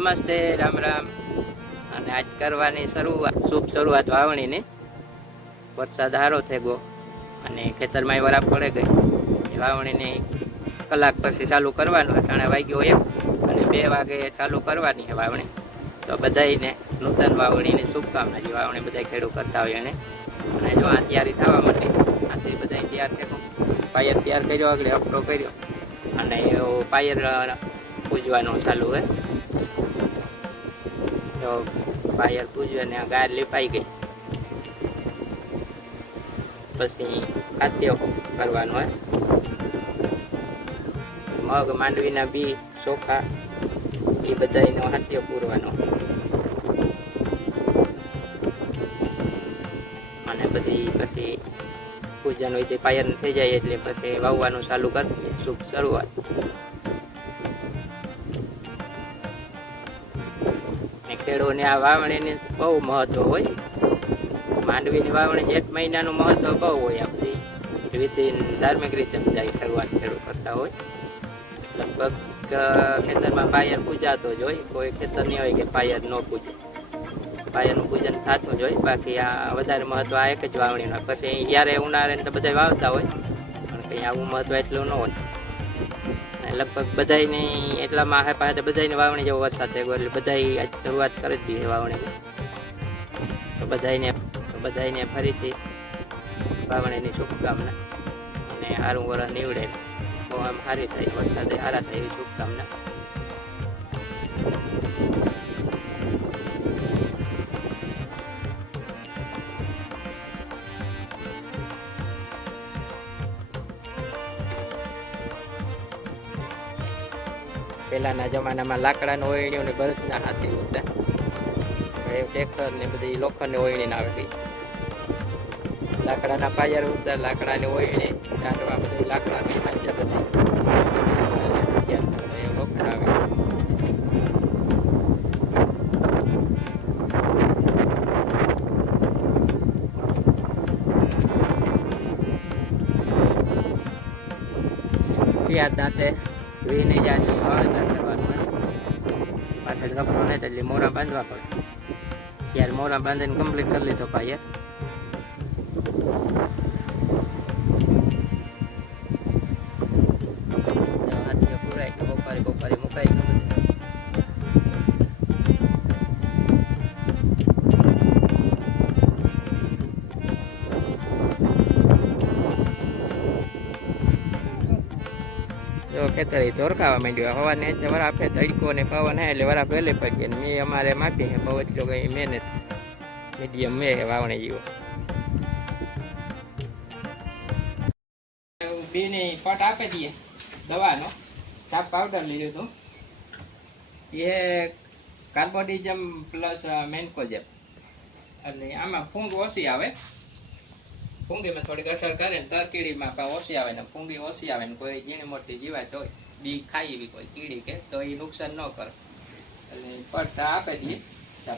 નમસ્તે, રામ રામ. અને આજ કરવાની શુભ શરૂઆત વાવણીની. વરસાદ સારો થઈ ગયો અને ખેતરમાં વરાપ પડે ગઈ. વાવણીની કલાક પછી ચાલુ કરવાનું. અટાણે વાગ્યો 1 અને 2 વાગે ચાલુ કરવાની છે વાવણી. તો બધાને નૂતન વાવણીની શુભકામના. જે વાવણી બધા ખેડૂત કરતા હોય એને. અને જો આ તૈયારી થવા માટે આથી બધા તૈયાર થયો. પાયર તૈયાર કર્યો, આગળ અપડો કર્યો અને એવો પાયર પૂજવાનું ચાલુ હોય. તો પાયર પૂજવાને ગાય લીપાઈ ગઈ પછી ખાદ્ય કરવાનું હોય. મગ, માંડવીના બી, ચોખા એ બધાનો હાથ્ય પૂરવાનો અને બધી પછી પૂજન હોય તે પાયર થઈ જાય એટલે પછી વાવવાનું ચાલુ કરશે. શુભ શરૂઆત. ખેડૂતોને આ વાવણીની બહુ મહત્વ હોય. માંડવીની વાવણી 1 મહિનાનું મહત્વ બહુ હોય. આ બધી રીતે ધાર્મિક રીતે બધા શરૂઆત ખેડૂત કરતા હોય. લગભગ ખેતરમાં પાયર પૂજાતો જ હોય. કોઈ ખેતર નહીં હોય કે પાયર ન પૂજે. પાયરનું પૂજન થતું જ હોય. બાકી આ વધારે મહત્વ આ એક જ વાવણીનું. પછી જ્યારે ઉનાળે તો બધા વાવતા હોય પણ કંઈ આવું મહત્વ એટલું ન હોય. લગભગ બધાની એટલામાં હે પાસે બધાની વાવણી જેવો વરસાદ થઈ ગયો એટલે બધા આજ શરૂઆત કરી જ દીધી વાવણીની. તો બધાને ફરીથી વાવણીની શુભકામના અને સારું વરસ નીવડે, બહુ આમ સારી થાય, વરસાદે સારા થાય એવી શુભકામના. પહેલાના જમાનામાં લાકડાનું ઓયણીઓ ને બળદના હાથી હતા. હવે ટ્રેક્ટર ને બધી લોખંડની ઓયણી આવે ગઈ. લાકડાના પાયર ઉતર, લાકડાની ઓયણી ચાટવા બધી લાકડાની હાજર બધી લોખંડ આવે. યાદ દાંતે ધોઈને જાય વાવેતર કરવાનું હોય. પાછળ કપડો નહીં એટલે મોરા બાંધવા પડે. ત્યારે મોરા બાંધીને કમ્પ્લીટ કરી લીધો પાયર. હાથીઓ પૂરાય કે બપારી મુકાઈ ગયું. ખેતર ધોરકાવા માંડ્યું. હવાને વરાપે તડકો ને પવન હે એટલે વરાપ વહેલી પડી. મેં અમારે માપી હે બહુ એટલો કઈ મહેનત મીડિયમ મેં વાવણી જેવો. બીની પટ આપી દઈએ દવાનો. સાપ પાવડર લીધું હતું. એ કાર્બોડિઝમ પ્લસ મેન્કોજેબ. એટલે આમાં ફૂંગ ઓછી આવે. ફૂંગીમાં થોડીક અસર કરે ને તરકીડીમાં ઓછી આવે ને ફૂંગી ઓછી આવે ને કોઈ ઝીણી મોટી જીવાત હોય બી ખાઈ એવી કોઈ કીડી કે તો એ નુકસાન ન કરે. એટલે પડતા આપે દઈએ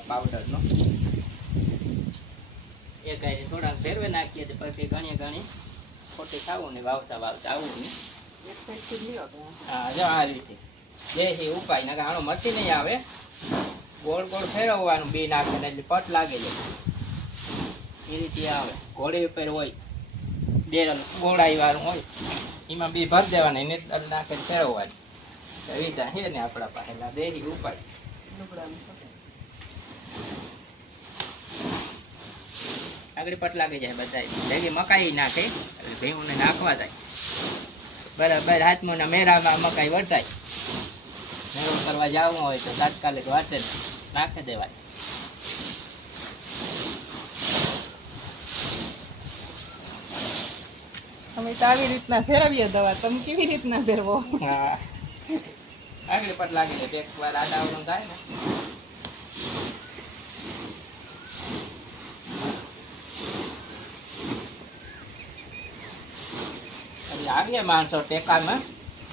પાવડરનો. એ કાંઈ થોડાક ફેરવે નાખીએ તો પછી ઘણી ખોટી ખાવું ને વાવતા આવું નહીં. હા જો આ રીતે જે ઉપાય ના આનો મચી નહીં આવે. ગોળ ગોળ ફેરવવાનું બી નાખે ને એટલે પટ લાગે જાય એ રીતે આવે. ઘોડી ઉપર હોય બેરલ ગોળાઈ વાળું હોય એમાં બી ભરી દેવાની ને નાખે ફેરવવાની. એ રીતે હે ને આપણા પાસે દેહી ઉપાય. આગળ પટ લાગી જાય બધા. ભેગી મકાઈ નાખે એટલે ભીંને નાખવા જાય બરાબર. હાથમાં મેરામાં મકાઈ વટાય. મેરો કરવા જવું હોય તો તાત્કાલિક વાંચે નાખી દેવાય. અમે તો આવી રીતના ફેરવીએ દવા. તમે કેવી રીતના ફેરવો? હા આગળ પટ લાગી જાય. એક વાર આડાવડું થાય ને આવીએ માણસો ટેકામાં.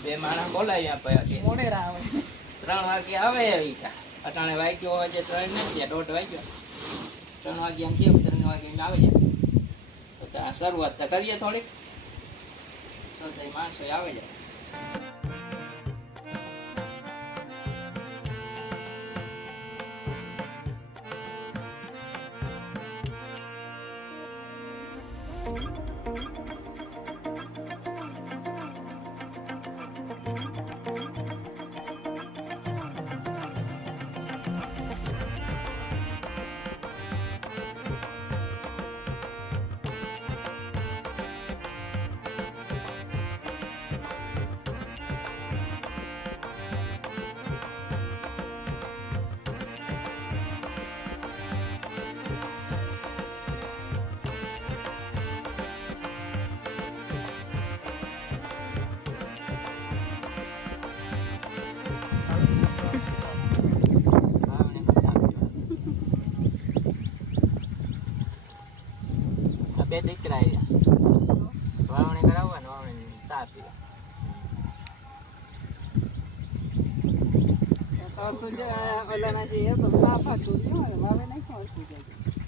2 માણસ બોલાવી આપે. મોડેરા આવે 3 વાગે આવે. એવી અટાણે વાગ્યો હોય છે 3 નથી 1:30 વાગ્યો. 3 વાગે એમ કેવું 3 વાગે આવી જાય તો ત્યાં શરૂઆત તો કરીએ થોડીક તો માણસો આવે જાય. બે દીકરા વાવણી કરાવવા ને વાવણી ચા પીવા તો જે ઓલાના જે એ તો પાપા તો વાવે નહીં શું